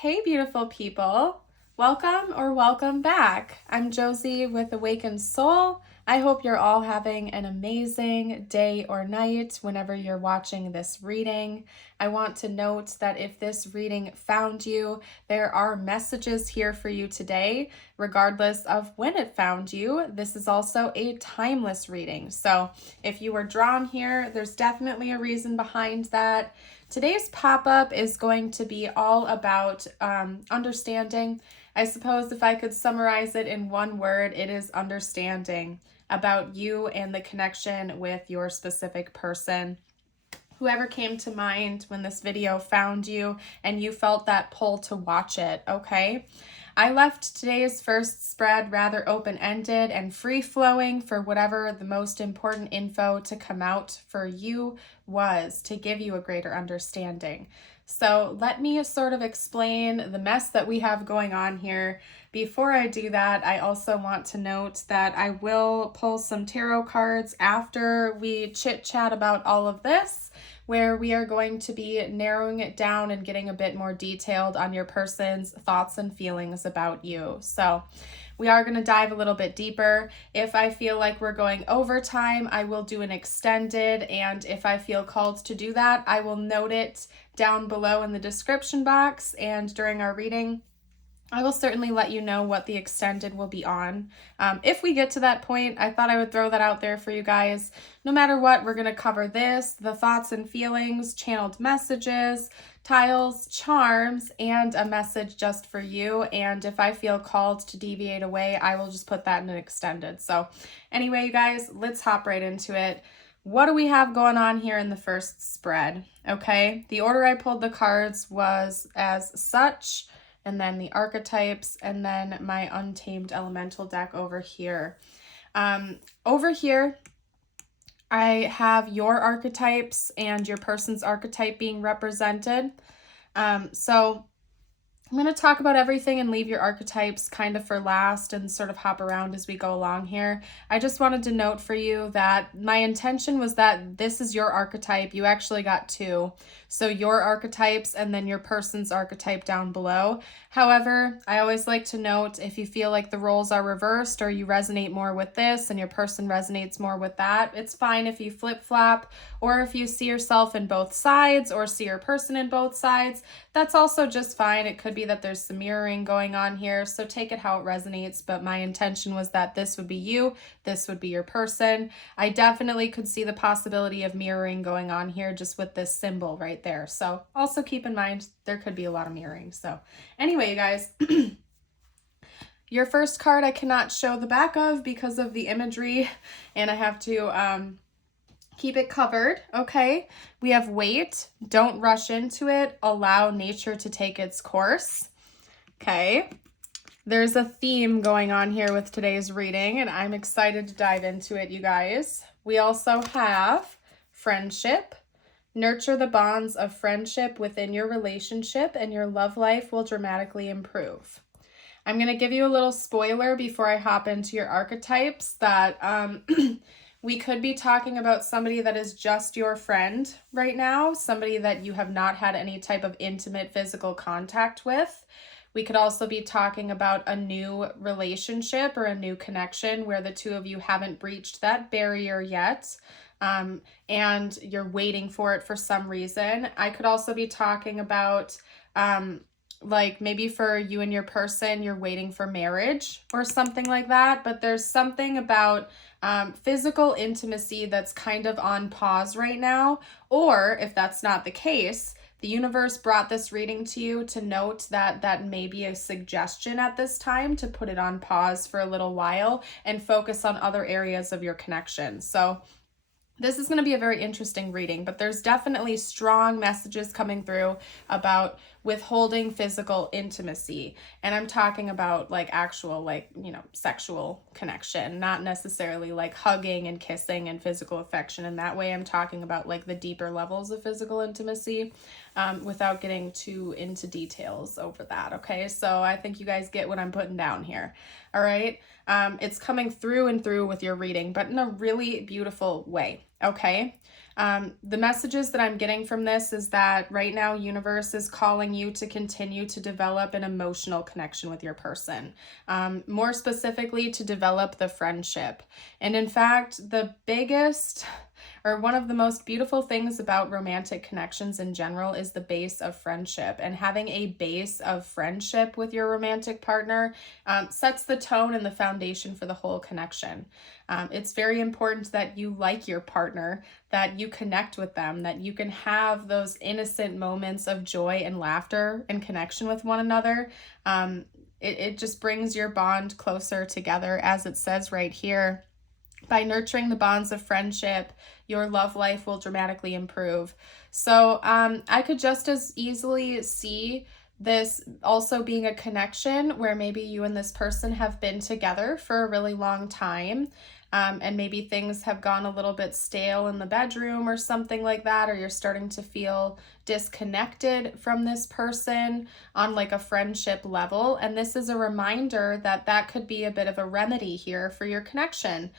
Hey, beautiful people. Welcome or welcome back. I'm Josie with Awakened Soul. I hope you're all having an amazing day or night whenever you're watching this reading. I want to note that if this reading found you, there are messages here for you today, regardless of when it found you. This is also a timeless reading. So if you were drawn here, there's definitely a reason behind that. Today's pop-up is going to be all about understanding. I suppose if I could summarize it in one word, it is understanding about you and the connection with your specific person. Whoever came to mind when this video found you and you felt that pull to watch it, okay? I left today's first spread rather open-ended and free-flowing for whatever the most important info to come out for you was to give you a greater understanding. So let me sort of explain the mess that we have going on here. Before I do that, I also want to note that I will pull some tarot cards after we chit-chat about all of this, where we are going to be narrowing it down and getting a bit more detailed on your person's thoughts and feelings about you. So we are going to dive a little bit deeper. If I feel like we're going over time, I will do an extended, and if I feel called to do that, I will note it down below in the description box, and during our reading, I will certainly let you know what the extended will be on. If we get to that point, I thought I would throw that out there for you guys. No matter what, we're going to cover this, the thoughts and feelings, channeled messages, tiles, charms, and a message just for you. And if I feel called to deviate away, I will just put that in an extended. So anyway, you guys, let's hop right into it. What do we have going on here in the first spread? Okay, the order I pulled the cards was as such, and then the archetypes, and then my Untamed Elemental deck over here. Over here, I have your archetypes and your person's archetype being represented. So I'm going to talk about everything and leave your archetypes kind of for last and sort of hop around as we go along here. I just wanted to note for you that my intention was that this is your archetype. You actually got two. So your archetypes and then your person's archetype down below. However, I always like to note if you feel like the roles are reversed or you resonate more with this and your person resonates more with that, it's fine if you flip-flop, or if you see yourself in both sides or see your person in both sides, that's also just fine. It could be that there's some mirroring going on here, so take it how it resonates, but my intention was that this would be you, this would be your person. I definitely could see the possibility of mirroring going on here just with this symbol right there, so also keep in mind there could be a lot of mirroring. So anyway, you guys, your first card I cannot show the back of because of the imagery, and I have to keep it covered, okay? We have wait, don't rush into it, allow nature to take its course, okay? There's a theme going on here with today's reading, and I'm excited to dive into it, you guys. We also have friendship. Nurture the bonds of friendship within your relationship, and your love life will dramatically improve. I'm going to give you a little spoiler before I hop into your archetypes that we could be talking about somebody that is just your friend right now, somebody that you have not had any type of intimate physical contact with. We could also be talking about a new relationship or a new connection where the two of you haven't breached that barrier yet, and you're waiting for it for some reason. I could also be talking about like maybe for you and your person, you're waiting for marriage or something like that, but there's something about physical intimacy that's kind of on pause right now. Or if that's not the case, the universe brought this reading to you to note that that may be a suggestion at this time to put it on pause for a little while and focus on other areas of your connection. So this is going to be a very interesting reading, but there's definitely strong messages coming through about withholding physical intimacy. And I'm talking about like actual, like, you know, sexual connection, not necessarily like hugging and kissing and physical affection. In that way, I'm talking about like the deeper levels of physical intimacy, without getting too into details over that. Okay. So I think you guys get what I'm putting down here. All right. It's coming through and through with your reading, but in a really beautiful way. Okay. The messages that I'm getting from this is that right now, universe is calling you to continue to develop an emotional connection with your person. More specifically, to develop the friendship. And in fact, the biggest or one of the most beautiful things about romantic connections in general is the base of friendship. And having a base of friendship with your romantic partner sets the tone and the foundation for the whole connection. It's very important that you like your partner, that you connect with them, that you can have those innocent moments of joy and laughter and connection with one another. It just brings your bond closer together, as it says right here. By nurturing the bonds of friendship, your love life will dramatically improve. So I could just as easily see this also being a connection where maybe you and this person have been together for a really long time. And maybe things have gone a little bit stale in the bedroom or something like that, or you're starting to feel disconnected from this person on like a friendship level. And this is a reminder that that could be a bit of a remedy here for your connection,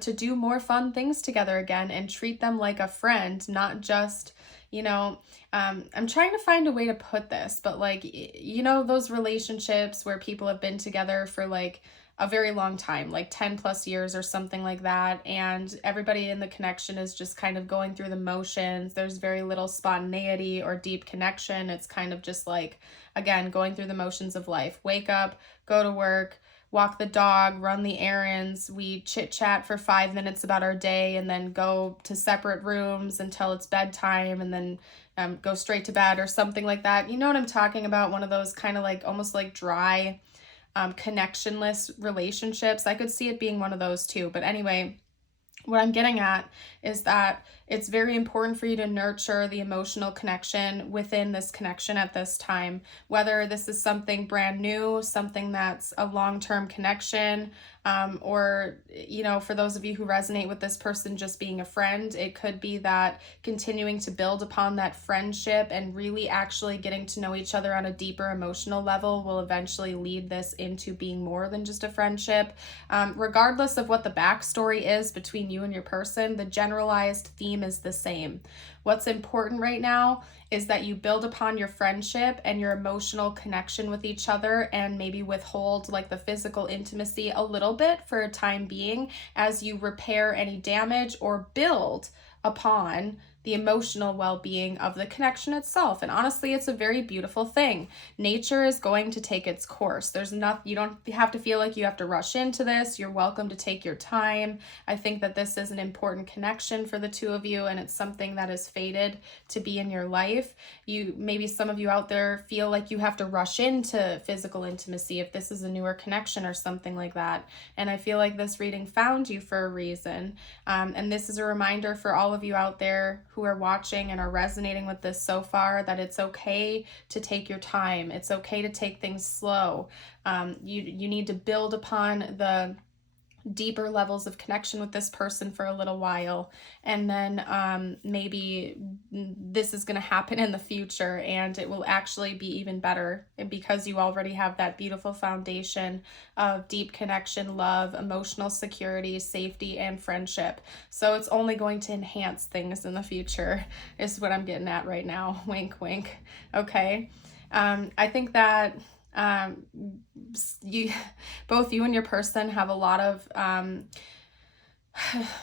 to do more fun things together again and treat them like a friend, not just, I'm trying to find a way to put this, but like, those relationships where people have been together for like a very long time, like 10 plus years or something like that. And everybody in the connection is just kind of going through the motions. There's very little spontaneity or deep connection. It's kind of just like, again, going through the motions of life. Wake up, go to work, walk the dog, run the errands. We chit chat for 5 minutes about our day and then go to separate rooms until it's bedtime and then go straight to bed or something like that. You know what I'm talking about? One of those kind of like almost like dry, connectionless relationships. I could see it being one of those too. But anyway, what I'm getting at is that it's very important for you to nurture the emotional connection within this connection at this time, whether this is something brand new, something that's a long-term connection, or, for those of you who resonate with this person just being a friend, it could be that continuing to build upon that friendship and really actually getting to know each other on a deeper emotional level will eventually lead this into being more than just a friendship. Regardless of what the backstory is between you and your person, the generalized theme is the same. What's important right now is that you build upon your friendship and your emotional connection with each other and maybe withhold like the physical intimacy a little bit for a time being as you repair any damage or build upon the emotional well-being of the connection itself. And honestly, it's a very beautiful thing. Nature is going to take its course. You don't have to feel like you have to rush into this. You're welcome to take your time. I think that this is an important connection for the two of you, and it's something that is fated to be in your life. Maybe some of you out there feel like you have to rush into physical intimacy if this is a newer connection or something like that. And I feel like this reading found you for a reason. And this is a reminder for all of you out there who are watching and are resonating with this so far that it's okay to take your time. It's okay to take things slow. You need to build upon the deeper levels of connection with this person for a little while, and then maybe this is going to happen in the future and it will actually be even better because you already have that beautiful foundation of deep connection, love, emotional security, safety, and friendship. So it's only going to enhance things in the future is what I'm getting at right now. Wink, wink. Okay. I think that both you and your person have a lot of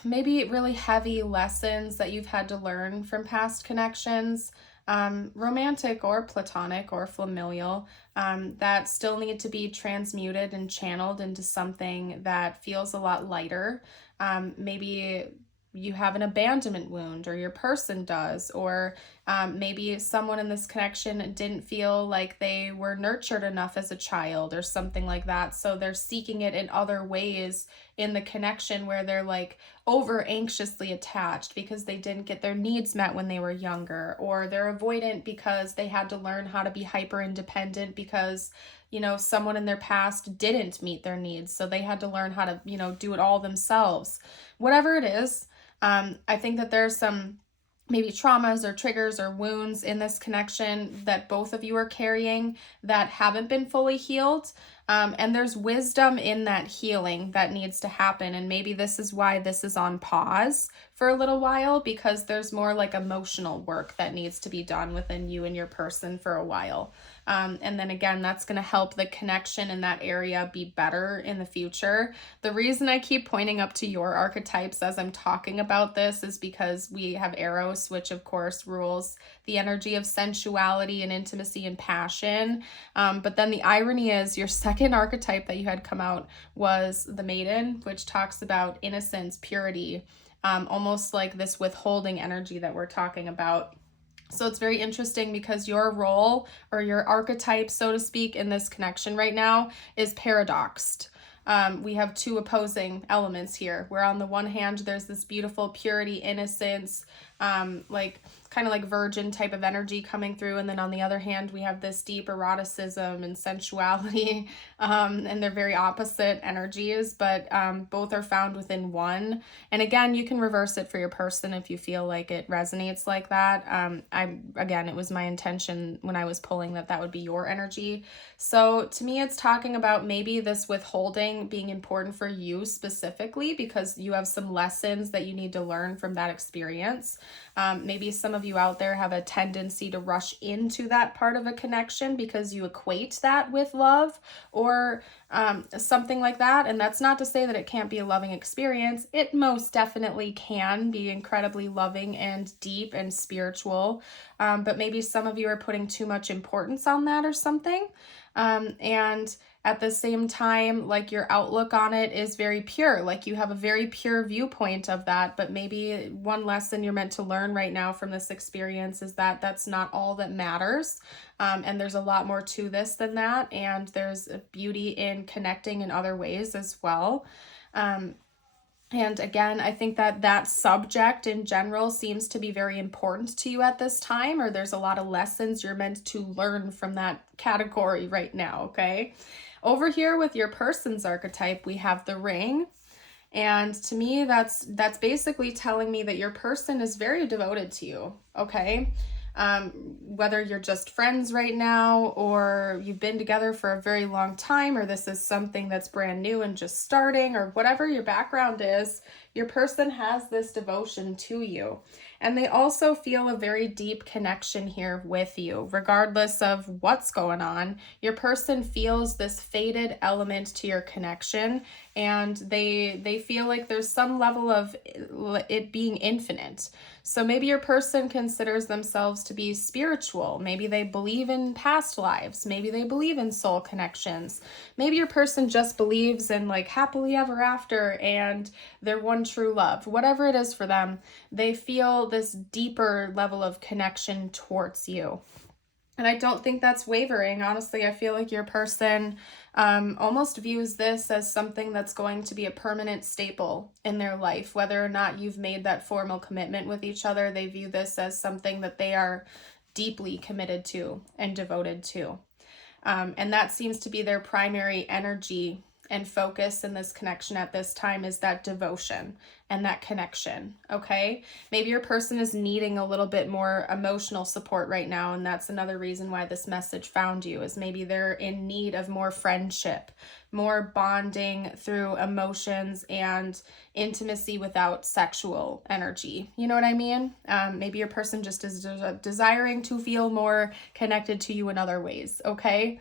maybe really heavy lessons that you've had to learn from past connections, romantic or platonic or familial, that still need to be transmuted and channeled into something that feels a lot lighter. Maybe you have an abandonment wound, or your person does, or maybe someone in this connection didn't feel like they were nurtured enough as a child or something like that. So they're seeking it in other ways in the connection where they're like over anxiously attached because they didn't get their needs met when they were younger, or they're avoidant because they had to learn how to be hyper independent because someone in their past didn't meet their needs. So they had to learn how to, do it all themselves. Whatever it is, I think that there's some maybe traumas or triggers or wounds in this connection that both of you are carrying that haven't been fully healed. And there's wisdom in that healing that needs to happen. And maybe this is why this is on pause for a little while, because there's more like emotional work that needs to be done within you and your person for a while. And then again, that's going to help the connection in that area be better in the future. The reason I keep pointing up to your archetypes as I'm talking about this is because we have Eros, which of course rules the energy of sensuality and intimacy and passion. But then the irony is your second archetype that you had come out was the Maiden, which talks about innocence, purity, almost like this withholding energy that we're talking about. So it's very interesting because your role or your archetype, so to speak, in this connection right now is paradoxed. We have two opposing elements here, where on the one hand, there's this beautiful purity, innocence, like kind of like virgin type of energy coming through. And then on the other hand, we have this deep eroticism and sensuality, and they're very opposite energies, but both are found within one. And again, you can reverse it for your person if you feel like it resonates like that. Again, it was my intention when I was pulling that would be your energy. So to me, it's talking about maybe this withholding being important for you specifically because you have some lessons that you need to learn from that experience. Maybe some of you out there have a tendency to rush into that part of a connection because you equate that with love or something like that. And that's not to say that it can't be a loving experience. It most definitely can be incredibly loving and deep and spiritual. But maybe some of you are putting too much importance on that or something. And at the same time, like your outlook on it is very pure. Like you have a very pure viewpoint of that, but maybe one lesson you're meant to learn right now from this experience is that that's not all that matters. And there's a lot more to this than that. And there's a beauty in connecting in other ways as well. And again, I think that subject in general seems to be very important to you at this time, or there's a lot of lessons you're meant to learn from that category right now, okay? Over here with your person's archetype, we have the Ring. And to me, that's basically telling me that your person is very devoted to you, okay? Whether you're just friends right now or you've been together for a very long time, or this is something that's brand new and just starting, or whatever your background is, your person has this devotion to you. And they also feel a very deep connection here with you, regardless of what's going on. Your person feels this faded element to your connection, and they feel like there's some level of it being infinite. So maybe your person considers themselves to be spiritual. Maybe they believe in past lives. Maybe they believe in soul connections. Maybe your person just believes in like happily ever after and their one true love. Whatever it is for them, they feel this deeper level of connection towards you. And I don't think that's wavering. Honestly, I feel like your person almost views this as something that's going to be a permanent staple in their life. Whether or not you've made that formal commitment with each other, they view this as something that they are deeply committed to and devoted to. And that seems to be their primary energy and focus in this connection at this time is that devotion and that connection, okay? Maybe your person is needing a little bit more emotional support right now, and that's another reason why this message found you, is maybe they're in need of more friendship, more bonding through emotions and intimacy without sexual energy. You know what I mean? Maybe your person just is desiring to feel more connected to you in other ways, okay?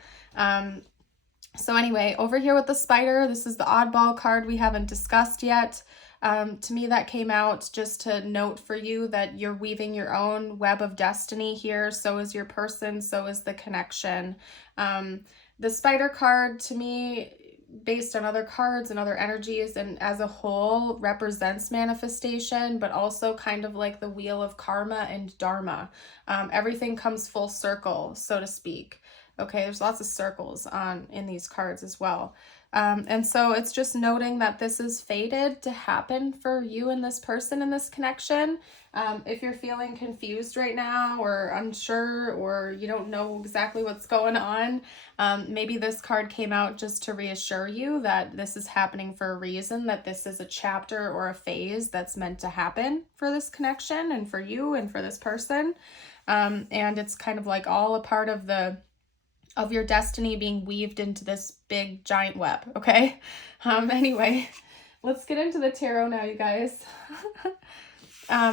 So anyway, over here with the Spider, this is the oddball card we haven't discussed yet. To me, that came out just to note for you that you're weaving your own web of destiny here. So is your person, so is the connection. The Spider card, to me, based on other cards and other energies and as a whole, represents manifestation, but also kind of like the wheel of karma and dharma. Everything comes full circle, so to speak. Okay, there's lots of circles in these cards as well. And so it's just noting that this is fated to happen for you and this person in this connection. If you're feeling confused right now or unsure or you don't know exactly what's going on, maybe this card came out just to reassure you that this is happening for a reason, that this is a chapter or a phase that's meant to happen for this connection and for you and for this person. And it's kind of like all a part of your destiny being weaved into this big giant web, okay? Anyway, let's get into the tarot now, you guys.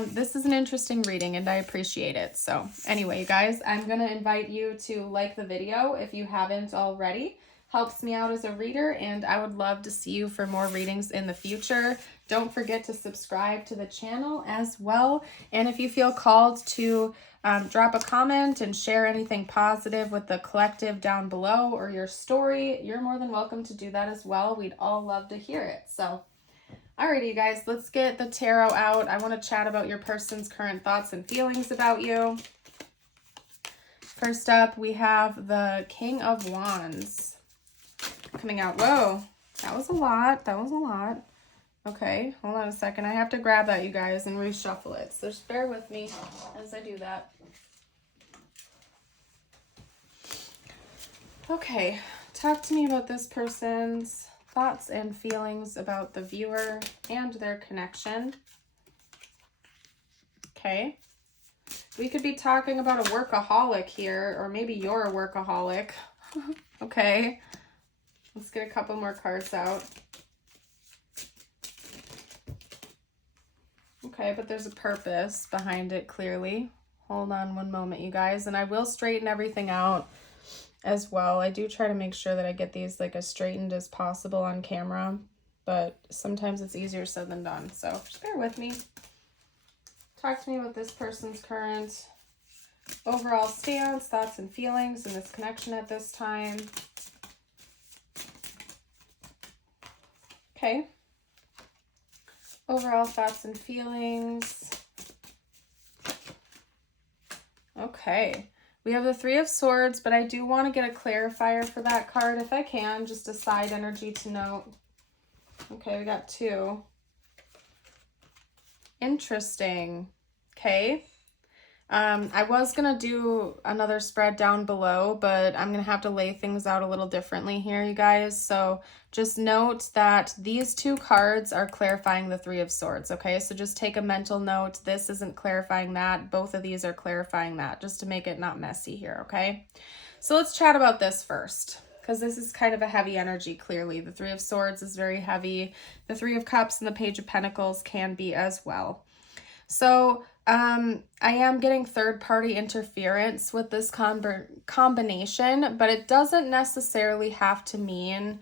This is an interesting reading and I appreciate it. So anyway, you guys, I'm going to invite you to like the video if you haven't already. Helps me out as a reader, and I would love to see you for more readings in the future. Don't forget to subscribe to the channel as well. And if you feel called to drop a comment and share anything positive with the collective down below or your story, you're more than welcome to do that as well. We'd all love to hear it. So, alrighty, you guys, let's get the tarot out. I want to chat about your person's current thoughts and feelings about you. First up, we have the King of Wands coming out. Whoa, that was a lot. That was a lot. Okay, hold on a second. I have to grab that, you guys, and reshuffle it. So just bear with me as I do that. Okay, talk to me about this person's thoughts and feelings about the viewer and their connection. Okay. We could be talking about a workaholic here, or maybe you're a workaholic. Okay. Let's get a couple more cards out. Okay, but there's a purpose behind it, clearly. Hold on one moment, you guys. And I will straighten everything out as well. I do try to make sure that I get these like as straightened as possible on camera, but sometimes it's easier said than done. So just bear with me. Talk to me about this person's current overall stance, thoughts and feelings in this connection at this time. Okay. Overall thoughts and feelings. Okay. We have the Three of Swords, but I do want to get a clarifier for that card if I can. Just a side energy to note. Okay, we got two. Interesting. Okay. I was going to do another spread down below, but I'm going to have to lay things out a little differently here, you guys. So just note that these two cards are clarifying the Three of Swords, okay? So just take a mental note. This isn't clarifying that. Both of these are clarifying that, just to make it not messy here, okay? So let's chat about this first, because this is kind of a heavy energy, clearly. The Three of Swords is very heavy. The Three of Cups and the Page of Pentacles can be as well. So I am getting third-party interference with this combination, but it doesn't necessarily have to mean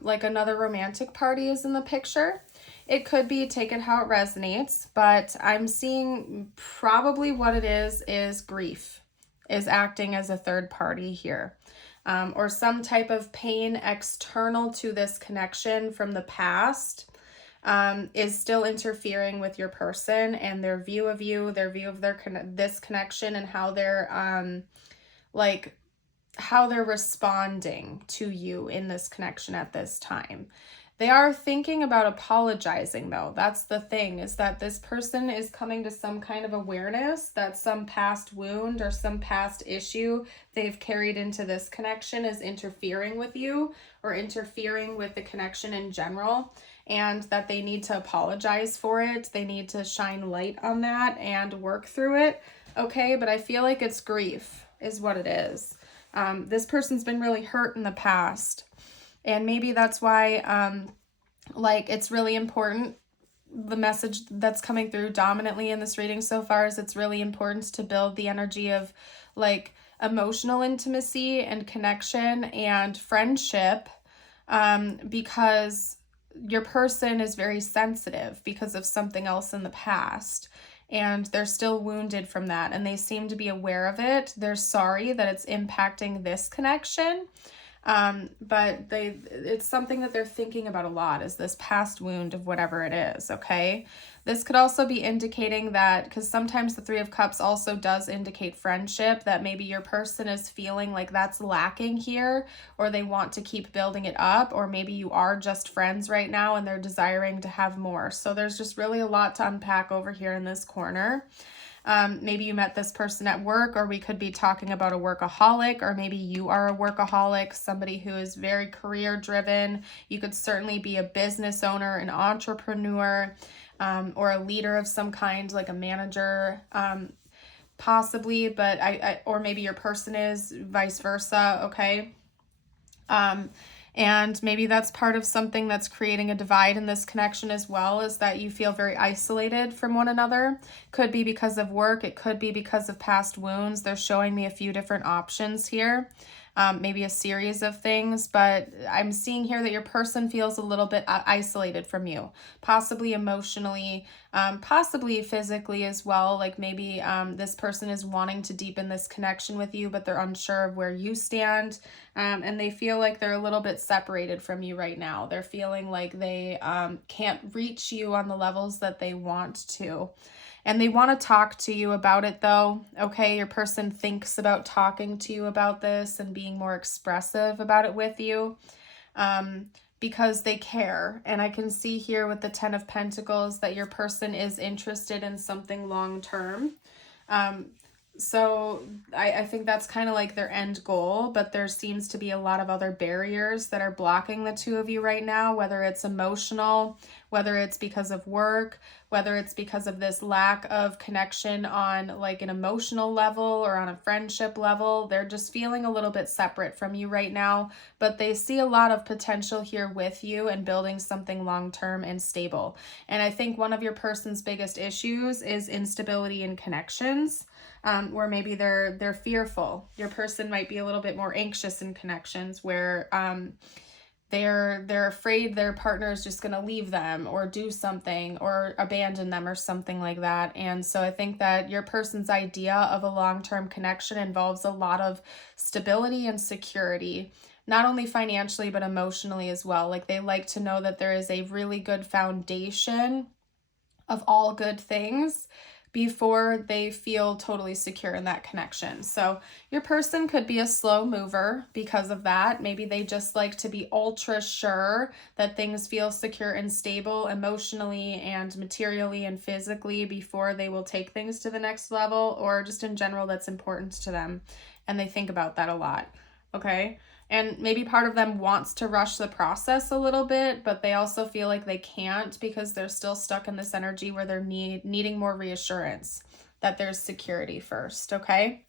like another romantic party is in the picture. It could be, take it how it resonates, but I'm seeing probably what it is grief is acting as a third party here. Or some type of pain external to this connection from the past is still interfering with your person and their view of you, their view of this connection, and how they're how they're responding to you in this connection at this time. They are thinking about apologizing, though. That's the thing, is that this person is coming to some kind of awareness that some past wound or some past issue they've carried into this connection is interfering with you or interfering with the connection in general, and that they need to apologize for it. They need to shine light on that and work through it. Okay, but I feel like it's grief is what it is. This person's been really hurt in the past. And maybe that's why, it's really important. The message that's coming through dominantly in this reading so far is it's really important to build the energy of, emotional intimacy and connection and friendship, because your person is very sensitive because of something else in the past. And they're still wounded from that. And they seem to be aware of it. They're sorry that it's impacting this connection. But it's something that they're thinking about a lot, is this past wound of whatever it is, okay? This could also be indicating that, because sometimes the Three of Cups also does indicate friendship, that maybe your person is feeling like that's lacking here, or they want to keep building it up, or maybe you are just friends right now and they're desiring to have more. So there's just really a lot to unpack over here in this corner. Maybe you met this person at work, or we could be talking about a workaholic, or maybe you are a workaholic, somebody who is very career driven. You could certainly be a business owner, an entrepreneur, or a leader of some kind, like a manager, possibly, but or maybe your person is vice versa, okay? And maybe that's part of something that's creating a divide in this connection as well, is that you feel very isolated from one another. Could be because of work. It could be because of past wounds. They're showing me a few different options here. Maybe a series of things, but I'm seeing here that your person feels a little bit isolated from you, possibly emotionally, possibly physically as well. Like maybe this person is wanting to deepen this connection with you, but they're unsure of where you stand, and they feel like they're a little bit separated from you right now. They're feeling like they can't reach you on the levels that they want to. And they want to talk to you about it though, okay? Your person thinks about talking to you about this and being more expressive about it with you, because they care. And I can see here with the Ten of Pentacles that your person is interested in something long-term. So I think that's kind of like their end goal, but there seems to be a lot of other barriers that are blocking the two of you right now, whether it's emotional, whether it's because of work, whether it's because of this lack of connection on like an emotional level or on a friendship level. They're just feeling a little bit separate from you right now, but they see a lot of potential here with you and building something long-term and stable. And I think one of your person's biggest issues is instability in connections. Or maybe they're fearful. Your person might be a little bit more anxious in connections where they're afraid their partner is just going to leave them or do something or abandon them or something like that. And so I think that your person's idea of a long-term connection involves a lot of stability and security, not only financially but emotionally as well. Like they like to know that there is a really good foundation of all good things before they feel totally secure in that connection. So your person could be a slow mover because of that. Maybe they just like to be ultra sure that things feel secure and stable emotionally and materially and physically before they will take things to the next level, or just in general that's important to them. And they think about that a lot, okay? And maybe part of them wants to rush the process a little bit, but they also feel like they can't because they're still stuck in this energy where they're needing more reassurance that there's security first, okay?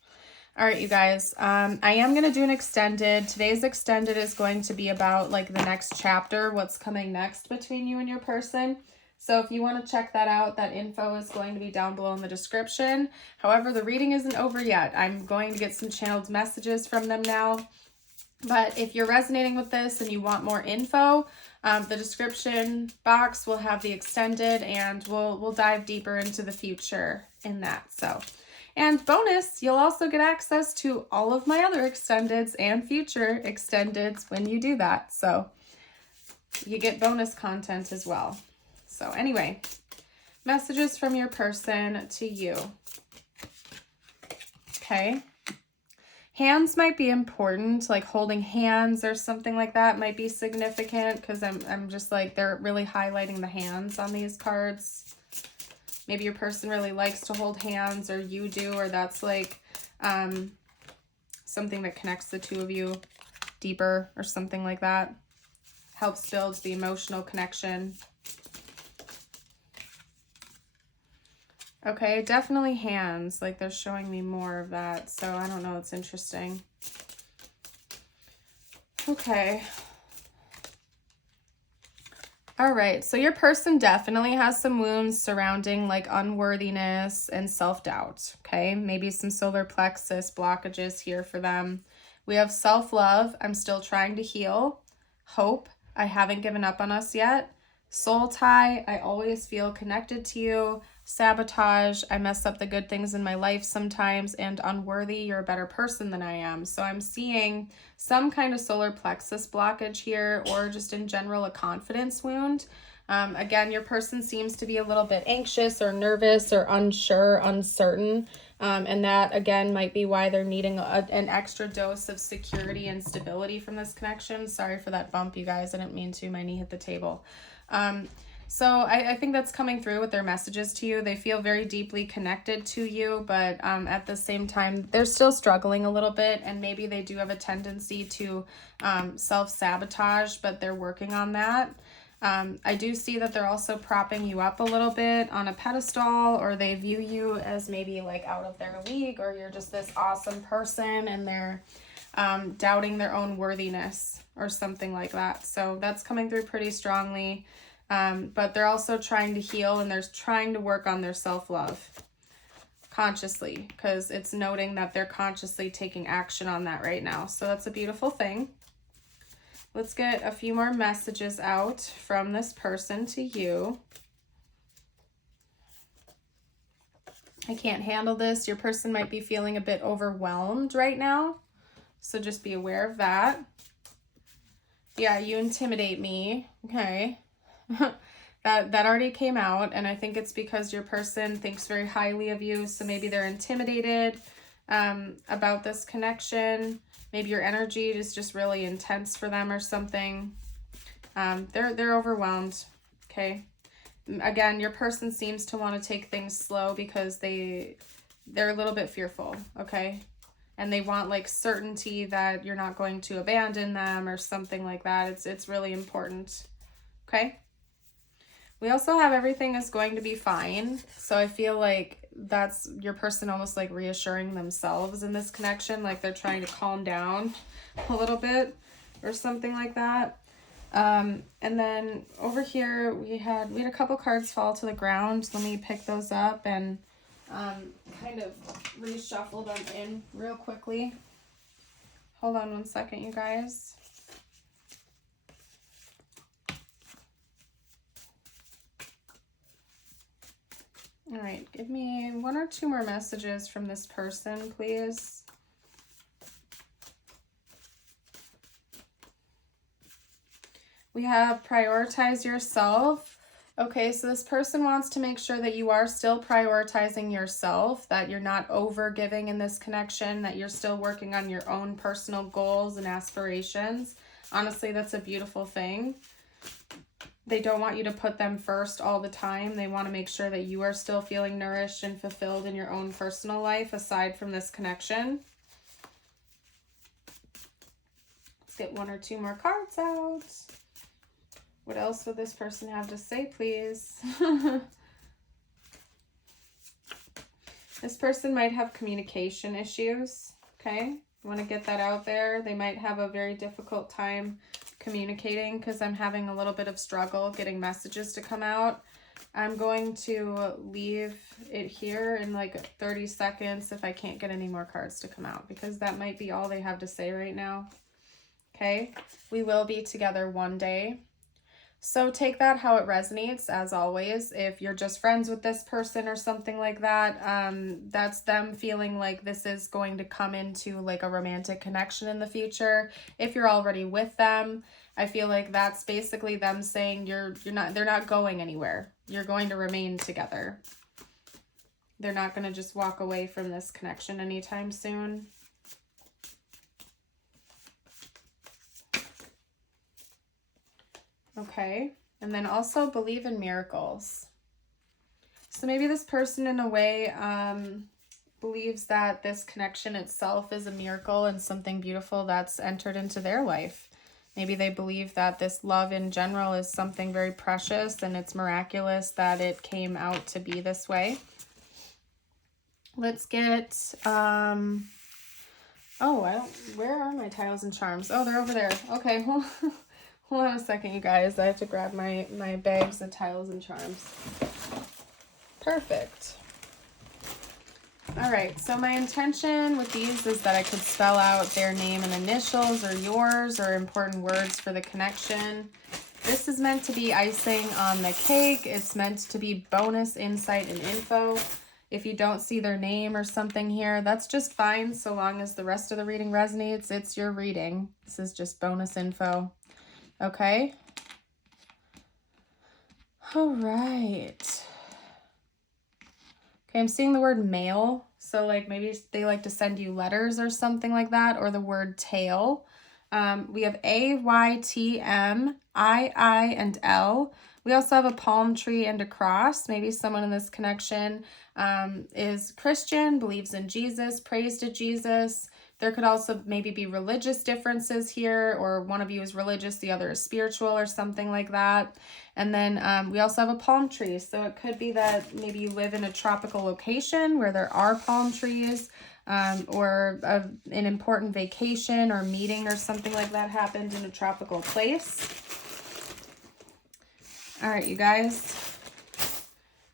All right, you guys, I am going to do an extended. Today's extended is going to be about like the next chapter, what's coming next between you and your person. So if you want to check that out, that info is going to be down below in the description. However, the reading isn't over yet. I'm going to get some channeled messages from them now. But if you're resonating with this and you want more info, the description box will have the extended, and we'll dive deeper into the future in that. So, and bonus, you'll also get access to all of my other extendeds and future extendeds when you do that. So you get bonus content as well. So anyway, messages from your person to you. Okay. Hands might be important, like holding hands or something like that might be significant, because I'm just like, they're really highlighting the hands on these cards. Maybe your person really likes to hold hands, or you do, or that's like something that connects the two of you deeper or something like that. Helps build the emotional connection. Okay, definitely hands. Like they're showing me more of that. So I don't know. It's interesting. Okay. All right. So your person definitely has some wounds surrounding like unworthiness and self-doubt. Okay. Maybe some solar plexus blockages here for them. We have self-love. I'm still trying to heal. Hope. I haven't given up on us yet. Soul tie. I always feel connected to you. sabotage, I mess up the good things in my life sometimes, and unworthy, you're a better person than I am. So I'm seeing some kind of solar plexus blockage here, or just in general a confidence wound. Again, your person seems to be a little bit anxious or nervous or unsure, uncertain. And that, again, might be why they're needing an extra dose of security and stability from this connection. Sorry for that bump, you guys. I didn't mean to. My knee hit the table. So I think that's coming through with their messages to you. They feel very deeply connected to you, but at the same time, they're still struggling a little bit, and maybe they do have a tendency to self-sabotage, but they're working on that. I do see that they're also propping you up a little bit on a pedestal, or they view you as maybe like out of their league, or you're just this awesome person, and they're doubting their own worthiness or something like that. So that's coming through pretty strongly. But they're also trying to heal, and they're trying to work on their self-love consciously, because it's noting that they're consciously taking action on that right now. So that's a beautiful thing. Let's get a few more messages out from this person to you. I can't handle this. Your person might be feeling a bit overwhelmed right now, so just be aware of that. Yeah, you intimidate me. Okay. That already came out, and I think it's because your person thinks very highly of you, so maybe they're intimidated about this connection. Maybe your energy is just really intense for them or something. They're overwhelmed. Okay. Again, your person seems to want to take things slow because they're a little bit fearful. Okay. And they want like certainty that you're not going to abandon them or something like that. It's really important. Okay. We also have everything is going to be fine. So I feel like that's your person almost like reassuring themselves in this connection. Like they're trying to calm down a little bit or something like that. And then over here we had a couple cards fall to the ground. Let me pick those up and kind of reshuffle them in real quickly. Hold on one second, you guys. All right, give me one or two more messages from this person, please. We have prioritize yourself. Okay, so this person wants to make sure that you are still prioritizing yourself, that you're not over giving in this connection, that you're still working on your own personal goals and aspirations. Honestly, that's a beautiful thing. They don't want you to put them first all the time. They want to make sure that you are still feeling nourished and fulfilled in your own personal life aside from this connection. Let's get one or two more cards out. What else would this person have to say, please? This person might have communication issues, okay? You want to get that out there. They might have a very difficult time communicating because I'm having a little bit of struggle getting messages to come out. I'm going to leave it here in like 30 seconds if I can't get any more cards to come out, because that might be all they have to say right now. Okay, we will be together one day. So take that how it resonates, as always. If you're just friends with this person or something like that, that's them feeling like this is going to come into like a romantic connection in the future. If you're already with them, I feel like that's basically them saying they're not going anywhere. You're going to remain together. They're not going to just walk away from this connection anytime soon. Okay, and then also believe in miracles. So maybe this person in a way believes that this connection itself is a miracle and something beautiful that's entered into their life. Maybe they believe that this love in general is something very precious and it's miraculous that it came out to be this way. Let's get, where are my tiles and charms? Oh, they're over there. Okay, hold on a second, you guys. I have to grab my bags of tiles and charms. Perfect. All right, so my intention with these is that I could spell out their name and initials or yours or important words for the connection. This is meant to be icing on the cake. It's meant to be bonus insight and info. If you don't see their name or something here, that's just fine, so long as the rest of the reading resonates. It's your reading. This is just bonus info. Okay? All right. Okay, I'm seeing the word mail. So like maybe they like to send you letters or something like that, or the word tail. We have A, Y, T, M, I, and L. We also have a palm tree and a cross. Maybe someone in this connection is Christian, believes in Jesus, prays to Jesus. There could also maybe be religious differences here, or one of you is religious, the other is spiritual, or something like that. And then we also have a palm tree. So it could be that maybe you live in a tropical location where there are palm trees, or an important vacation or meeting or something like that happened in a tropical place. All right, you guys.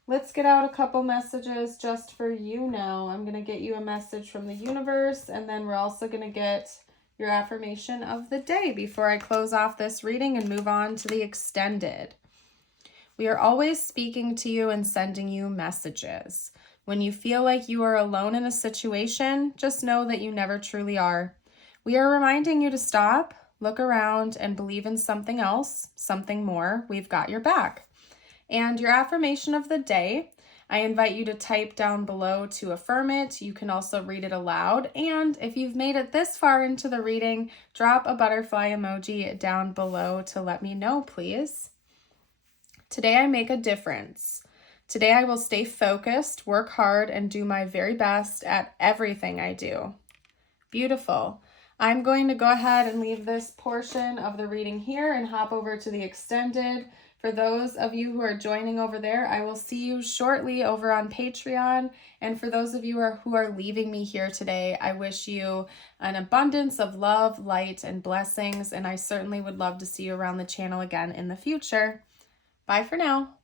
Let's get out a couple messages just for you now. I'm going to get you a message from the universe, and then we're also going to get your affirmation of the day before I close off this reading and move on to the extended. We are always speaking to you and sending you messages. When you feel like you are alone in a situation, just know that you never truly are. We are reminding you to stop, look around, and believe in something else, something more. We've got your back. And your affirmation of the day, I invite you to type down below to affirm it. You can also read it aloud. And if you've made it this far into the reading, drop a butterfly emoji down below to let me know, please. Today I make a difference. Today I will stay focused, work hard, and do my very best at everything I do. Beautiful. I'm going to go ahead and leave this portion of the reading here and hop over to the extended. For those of you who are joining over there, I will see you shortly over on Patreon. And for those of you who are leaving me here today, I wish you an abundance of love, light, and blessings. And I certainly would love to see you around the channel again in the future. Bye for now.